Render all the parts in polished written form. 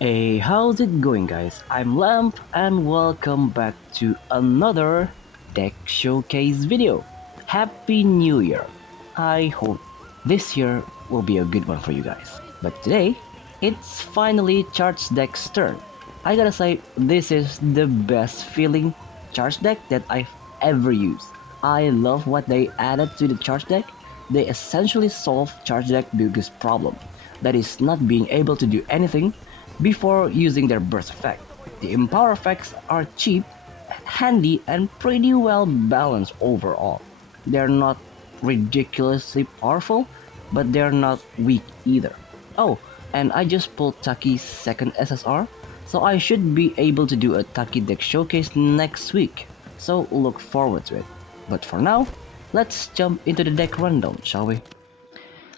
Hey, how's it going, guys? I'm Lamp and welcome back to another deck showcase video. Happy New Year! I hope this year will be a good one for you guys. But today, it's finally Charge Deck's turn. I gotta say, this is the best feeling Charge Deck that I've ever used. I love what they added to the Charge Deck. They essentially solved Charge Deck's biggest problem, that is not being able to do anything before using their burst effect. The empower effects are cheap, handy, and pretty well balanced overall. They're not ridiculously powerful, but they're not weak either. Oh, and I just pulled Taki's second SSR, so I should be able to do a Taki deck showcase next week, so look forward to it. But for now, let's jump into the deck rundown, shall we?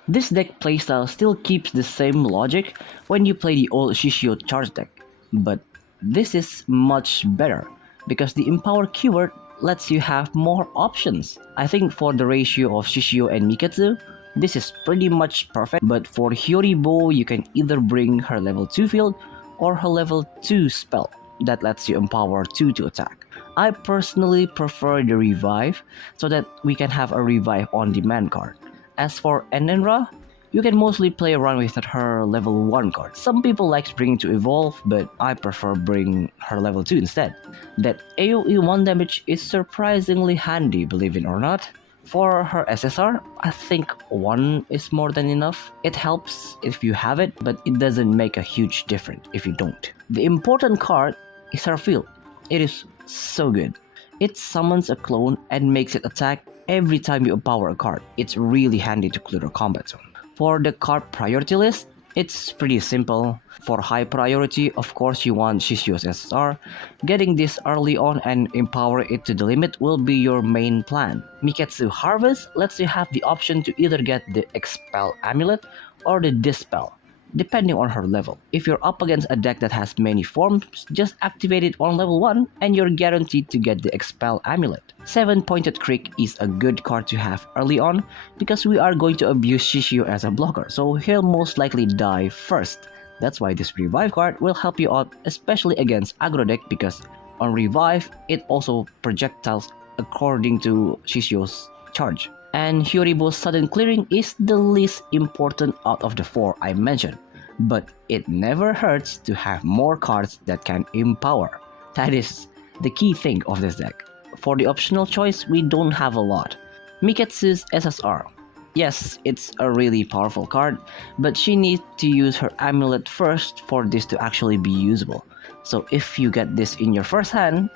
This deck playstyle still keeps the same logic when you play the old Shishio charge deck, but this is much better because the empower keyword lets you have more options. I think for the ratio of Shishio and Miketsu, this is pretty much perfect, but for Hyoribo you can either bring her level 2 field or her level 2 spell that lets you empower 2 to attack. I personally prefer the revive so that we can have a revive on demand card. As for Enenra, you can mostly play around with her level 1 card. Some people like bringing to evolve, but I prefer bringing her level 2 instead. That AoE 1 damage is surprisingly handy, believe it or not. For her SSR, I think 1 is more than enough. It helps if you have it, but it doesn't make a huge difference if you don't. The important card is her field. It is so good. It summons a clone and makes it attack every time you empower a card. It's really handy to clear a combat zone. For the card priority list, it's pretty simple. For high priority, of course you want Shishio's SSR. Getting this early on and empower it to the limit will be your main plan. Miketsu Harvest lets you have the option to either get the Expel Amulet or the Dispel, depending on her level. If you're up against a deck that has many forms, just activate it on level 1 and you're guaranteed to get the Expel Amulet. 7-Pointed Crick is a good card to have early on because we are going to abuse Shishio as a blocker, so he'll most likely die first. That's why this revive card will help you out, especially against aggro deck, because on revive, it also projectiles according to Shishio's charge. And Hyoribo's sudden clearing is the least important out of the 4 I mentioned, but it never hurts to have more cards that can empower. That is the key thing of this deck. For the optional choice, we don't have a lot. Miketsu's SSR. Yes, it's a really powerful card, but she needs to use her amulet first for this to actually be usable. So if you get this in your first hand,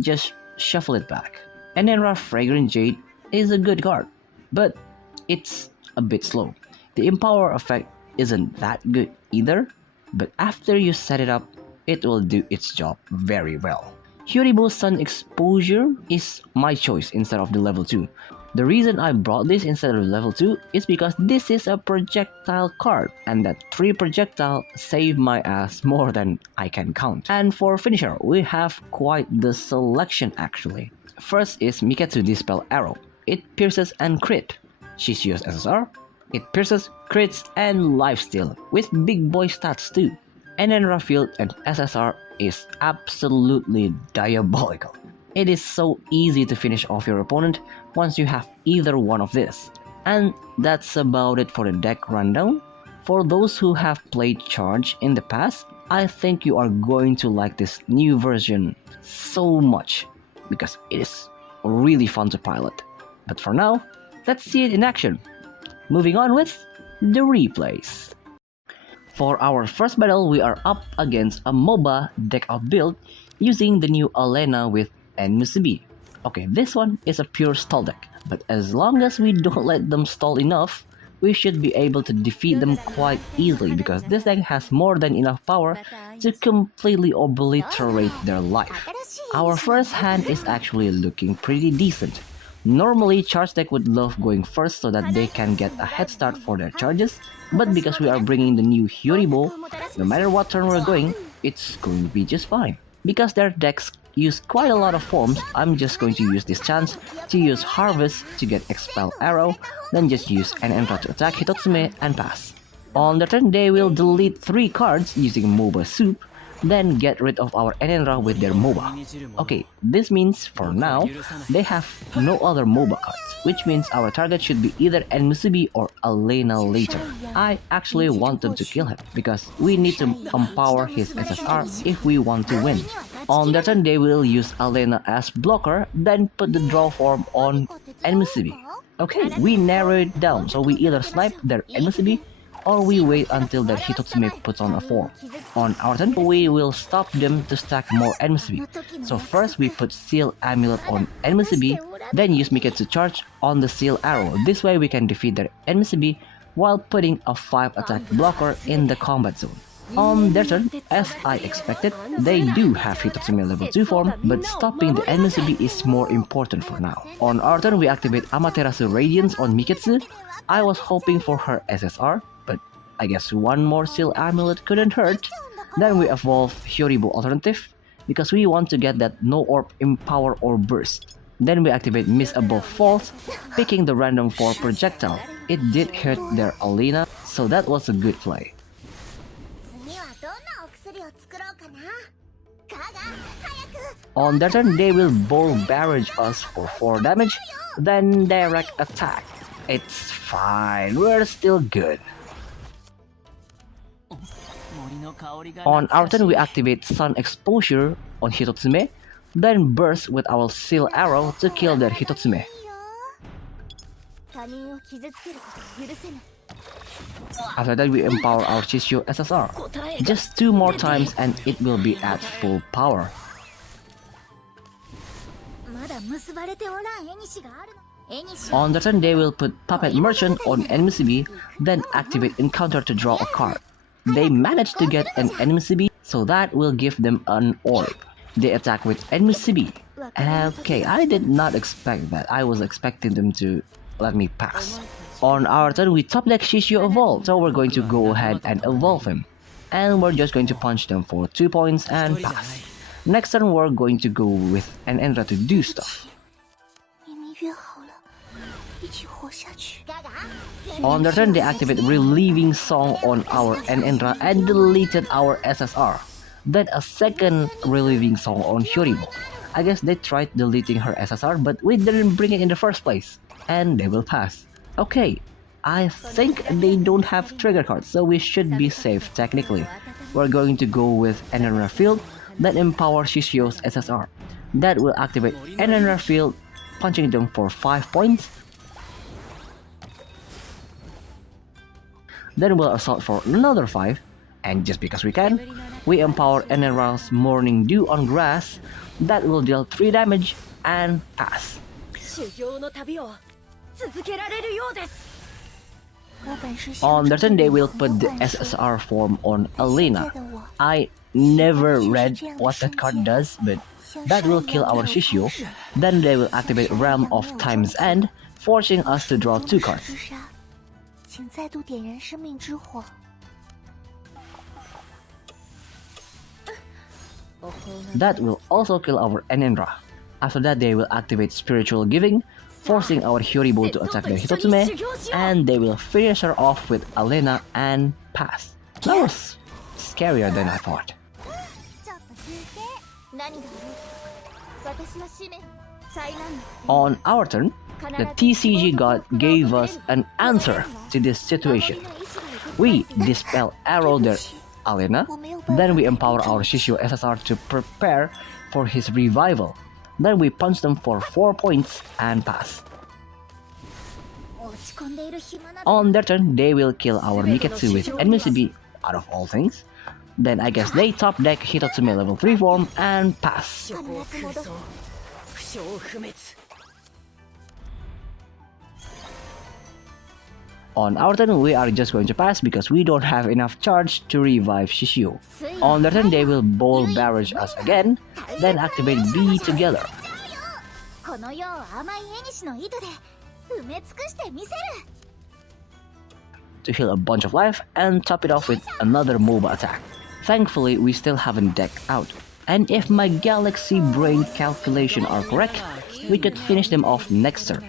just shuffle it back. Enenra Fragrant Jade is a good card, but it's a bit slow. The empower effect isn't that good either, but after you set it up, it will do its job very well. Hyoribo's Sun Exposure is my choice instead of the level 2. The reason I brought this instead of level 2 is because this is a projectile card, and that 3 projectile save my ass more than I can count. And for finisher, we have quite the selection actually. First is Miketsu Dispel Arrow. It pierces and crit. Shishio's SSR. It pierces, crits, and lifesteal with big boy stats too. Enenra Field and SSR is absolutely diabolical. It is so easy to finish off your opponent once you have either one of this. And that's about it for the deck rundown. For those who have played Charge in the past, I think you are going to like this new version so much because it is really fun to pilot. But for now, let's see it in action. Moving on with the replays. For our first battle, we are up against a Mouba Deckout build using the new Alena with Onmyoji. Okay, this one is a pure stall deck, but as long as we don't let them stall enough, we should be able to defeat them quite easily because this deck has more than enough power to completely obliterate their life. Our first hand is actually looking pretty decent. Normally, Charge deck would love going first so that they can get a head start for their charges, but because we are bringing the new Hyoribo, no matter what turn we're going, it's going to be just fine. Because their decks use quite a lot of forms, I'm just going to use this chance to use Harvest to get Expel Arrow, then just use an Enra to attack Hitotsume and pass. On the turn, they will delete 3 cards using Mouba Soup, then get rid of our Enra with their Mouba. Okay, this means for now, they have no other Mouba cards, which means our target should be either Enmusubi or Elena later. I actually want them to kill him, because we need to empower his SSR if we want to win. On their turn, they will use Elena as blocker, then put the draw form on Enmusubi. Okay, we narrow it down, so we either snipe their Enmusubi or we wait until their Hitotsume puts on a form. On our turn, we will stop them to stack more Enmusubi. So first we put Seal Amulet on Enmusubi, then use Miketsu Charge on the Seal Arrow. This way we can defeat their Enmusubi while putting a 5 attack blocker in the combat zone. On their turn, as I expected, they do have Hitotsume level 2 form, but stopping the Enmusubi is more important for now. On our turn, we activate Amaterasu Radiance on Miketsu. I was hoping for her SSR, but I guess one more Seal Amulet couldn't hurt. Then we evolve Hyoribo Alternative, because we want to get that No Orb Empower or Burst. Then we activate Miss Above Falls, picking the random 4 projectile. It did hurt their Alina, so that was a good play. On their turn, they will Bowl Barrage us for 4 damage, then direct attack. It's fine, we're still good. On our turn, we activate Sun Exposure on Hitotsume, then burst with our Seal Arrow to kill their Hitotsume. After that, we empower our Shishio SSR. Just 2 more times and it will be at full power. On the turn, they will put Puppet Merchant on Enmusubi, then activate Encounter to draw a card. They managed to get an Enmusubi, so that will give them an orb. They attack with Enmusubi. Okay, I did not expect that. I was expecting them to let me pass. On our turn, we top deck Shishio Evolve, so we're going to go ahead and evolve him. And we're just going to punch them for 2 points and pass. Next turn, we're going to go with an Enra to do stuff. On their turn, they activate Relieving Song on our Enra and deleted our SSR. Then a second Relieving Song on Hyoribo. I guess they tried deleting her SSR, but we didn't bring it in the first place. And they will pass. Okay, I think they don't have trigger cards, so we should be safe technically. We're going to go with Enra Field, then empower Shishio's SSR. That will activate Enra Field, punching them for 5 points. Then we'll assault for another 5, and just because we can, we empower Enra's Morning Dew on grass. That will deal 3 damage and pass. On their turn, they will put the SSR form on Elena. I never read what that card does, but that will kill our Shishio. Then they will activate Realm of Time's End, forcing us to draw 2 cards. That will also kill our Enra. After that, they will activate Spiritual Giving, forcing our Hyoribo to attack their Hitotsume, and they will finish her off with Elena and pass. That was scarier than I thought. On our turn, the TCG God gave us an answer to this situation. We Dispel Arrow their Elena, then we empower our Shishio SSR to prepare for his revival. Then we punch them for 4 points and pass. On their turn, they will kill our Miketsu with Enmusubi, out of all things. Then I guess they top deck Hitotsume level 3 form and pass. On our turn, we are just going to pass because we don't have enough charge to revive Shishio. On their turn, they will Bowl Barrage us again, then activate B together. To heal a bunch of life and top it off with another Mouba attack. Thankfully, we still haven't decked out. And if my galaxy brain calculation are correct, we could finish them off next turn.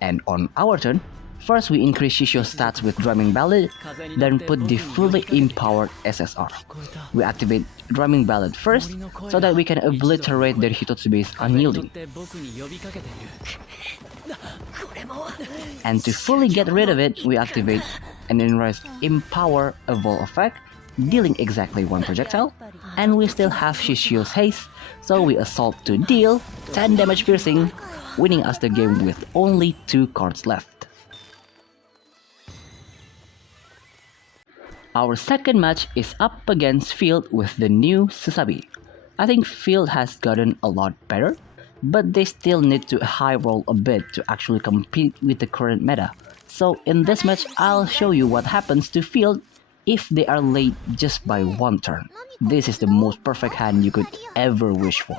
And on our turn, first we increase Shishio's stats with Drumming Ballad, then put the fully empowered SSR. We activate Drumming Ballad first, so that we can obliterate their Hitotsube's unyielding. And to fully get rid of it, we activate an enriched Empower Evolve effect, dealing exactly 1 projectile, and we still have Shishio's haste, so we assault to deal 10 damage piercing, winning us the game with only 2 cards left. Our second match is up against Field with the new Susabi. I think Field has gotten a lot better, but they still need to high roll a bit to actually compete with the current meta. So in this match, I'll show you what happens to Field if they are late just by 1 turn. This is the most perfect hand you could ever wish for.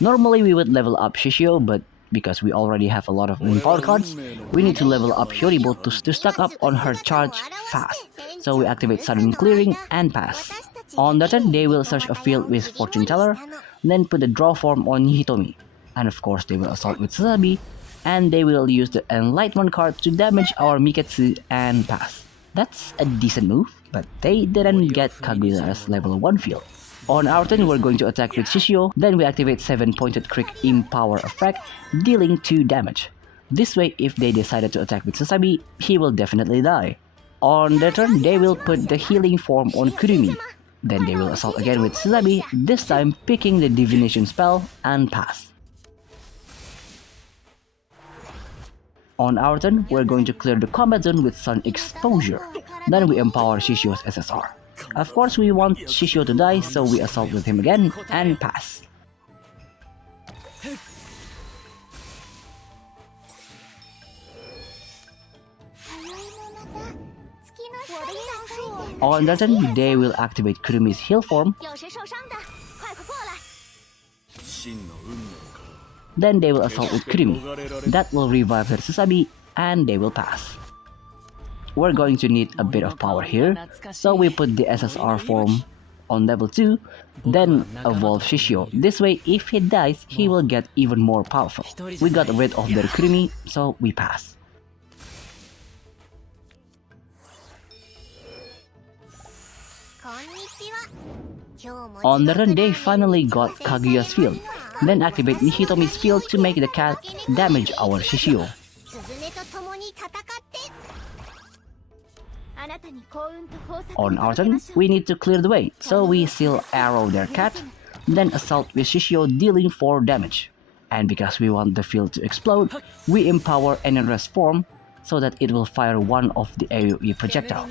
Normally we would level up Shishio, but because we already have a lot of empowered cards, we need to level up Hyoribo to stack up on her charge fast. So we activate Sudden Clearing and pass. On the turn, they will search a field with Fortune Teller, then put the draw form on Hitomi. And of course, they will assault with Susabi, and they will use the Enlightenment card to damage our Miketsu and pass. That's a decent move, but they didn't get Kaguya's level 1 field. On our turn, we're going to attack with Shishio, then we activate 7-pointed Crick Empower effect, dealing 2 damage. This way, if they decided to attack with Susabi, he will definitely die. On their turn, they will put the healing form on Kurumi. Then they will assault again with Susabi, this time picking the divination spell and pass. On our turn, we're going to clear the combat zone with Sun Exposure. Then we empower Shishio's SSR. Of course, we want Shishio to die, so we assault with him again and pass. On their turn, they will activate Kurumi's heal form. Then they will assault with Kurumi. That will revive their Susabi, and they will pass. We're going to need a bit of power here, so we put the SSR form on level 2, then evolve Shishio. This way, if he dies, he will get even more powerful. We got rid of their Kurumi, so we pass. On the run, they finally got Kaguya's field, then activate Hitomi's field to make the cat damage our Shishio. On our turn, we need to clear the way, so we seal arrow their cat, then assault with Shishio dealing 4 damage. And because we want the field to explode, we empower an unrest form so that it will fire one of the AoE projectile.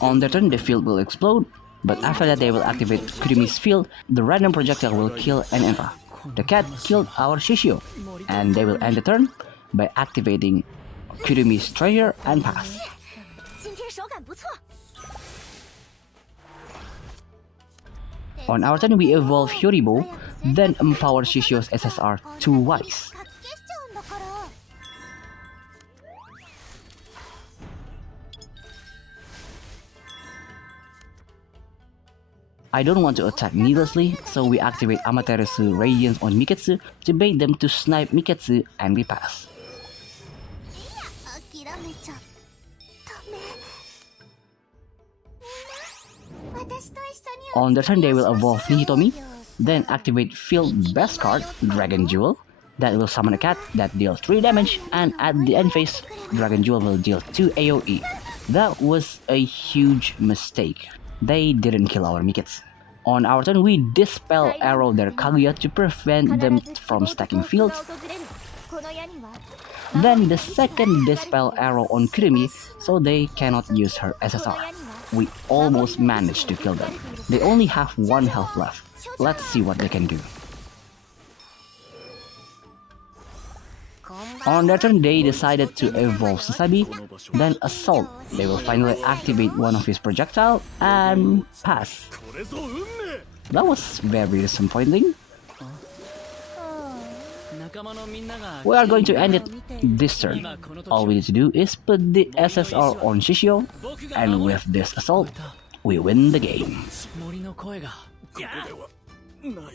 On their turn, the field will explode, but after that they will activate Kurumi's field. The random projectile will kill an Enra. The cat killed our Shishio, and they will end the turn by activating Kurumi's treasure and pass. On our turn, we evolve Hyoribo, then empower Shishio's SSR twice. I don't want to attack needlessly, so we activate Amaterasu Radiance on Miketsu to bait them to snipe Miketsu, and we pass. On their turn, they will evolve Hitomi, then activate Field Best card, Dragon Jewel, that will summon a cat that deals 3 damage, and at the end phase, Dragon Jewel will deal 2 AoE. That was a huge mistake. They didn't kill our Miketsu. On our turn, we Dispel Arrow their Kaguya to prevent them from stacking fields. Then the second Dispel Arrow on Kurumi, so they cannot use her SSR. We almost managed to kill them. They only have 1 health left. Let's see what they can do. On their turn, they decided to evolve Susabi, then assault. They will finally activate one of his projectile and pass. That was very disappointing. We are going to end it this turn. All we need to do is put the SSR on Shishio, and with this assault, we win the game. 森の声がここではない